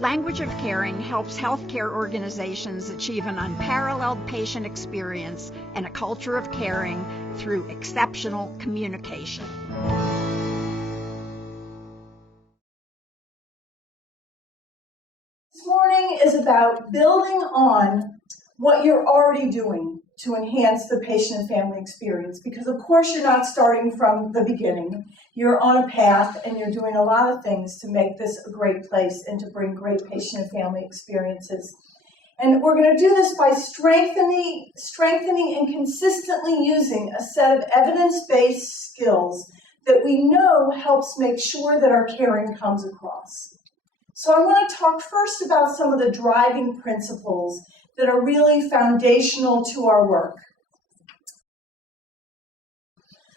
Language of Caring helps healthcare organizations achieve an unparalleled patient experience and a culture of caring through exceptional communication. This morning is about building on what you're already doing to enhance the patient and family experience, because of course you're not starting from the beginning. You're on a path and you're doing a lot of things to make this a great place and to bring great patient and family experiences. And we're going to do this by strengthening and consistently using a set of evidence-based skills that we know helps make sure that our caring comes across. So I want to talk first about some of the driving principles that are really foundational to our work.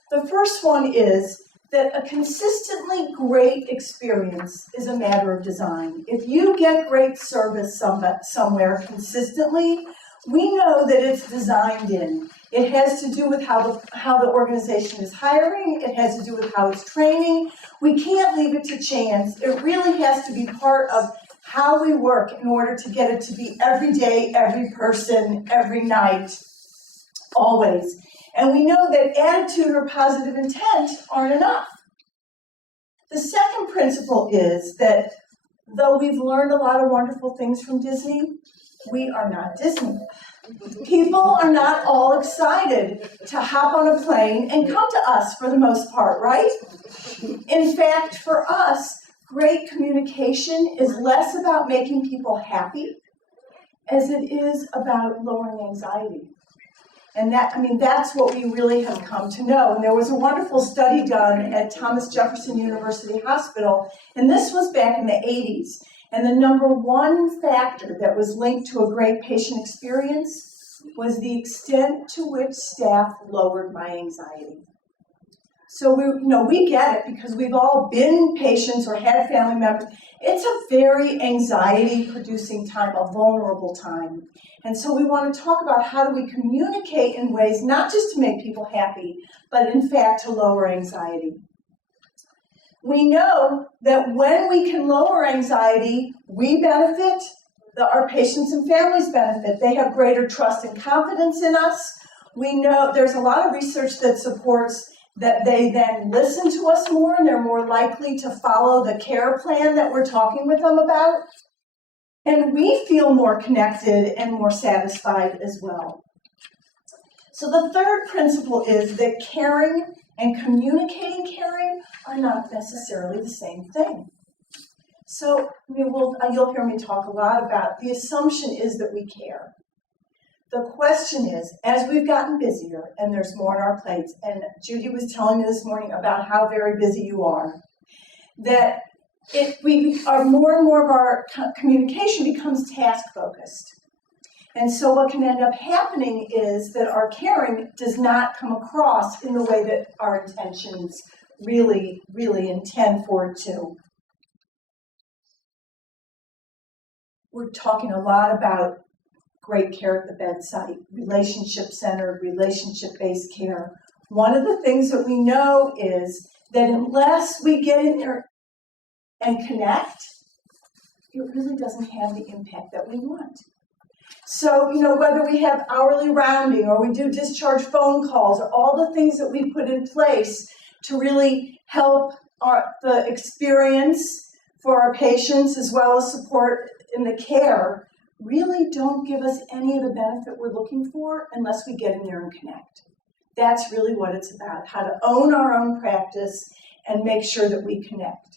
The first one is that a consistently great experience is a matter of design. If you get great service somewhere consistently, we know that it's designed in. It has to do with how the organization is hiring. It has to do with how it's training. We can't leave it to chance. It really has to be part of how we work in order to get it to be every day, every person, every night, always. And we know that attitude or positive intent aren't enough. The second principle is that though we've learned a lot of wonderful things from Disney, we are not Disney. People are not all excited to hop on a plane and come to us for the most part, right? In fact, for us, great communication is less about making people happy as it is about lowering anxiety. And that's what we really have come to know. And there was a wonderful study done at Thomas Jefferson University Hospital, and this was back in the 80s. And the number one factor that was linked to a great patient experience was the extent to which staff lowered my anxiety. So we get it because we've all been patients or had family members. It's a very anxiety-producing time, a vulnerable time. And so we want to talk about how do we communicate in ways not just to make people happy, but in fact to lower anxiety. We know that when we can lower anxiety, we benefit, our patients and families benefit. They have greater trust and confidence in us. We know there's a lot of research that supports that they then listen to us more and they're more likely to follow the care plan that we're talking with them about. And we feel more connected and more satisfied as well. So the third principle is that caring and communicating caring are not necessarily the same thing. So you'll hear me talk a lot about the assumption is that we care. The question is, as we've gotten busier and there's more on our plates, and Judy was telling me this morning about how very busy you are, that more and more of our communication becomes task-focused. And so what can end up happening is that our caring does not come across in the way that our intentions really, really intend for it to. We're talking a lot about great care at the bedside, relationship-centered, relationship-based care. One of the things that we know is that unless we get in there and connect, it really doesn't have the impact that we want. So, whether we have hourly rounding or we do discharge phone calls or all the things that we put in place to really help the experience for our patients as well as support in the care, really don't give us any of the benefit we're looking for unless we get in there and connect. That's really what it's about, how to own our own practice and make sure that we connect.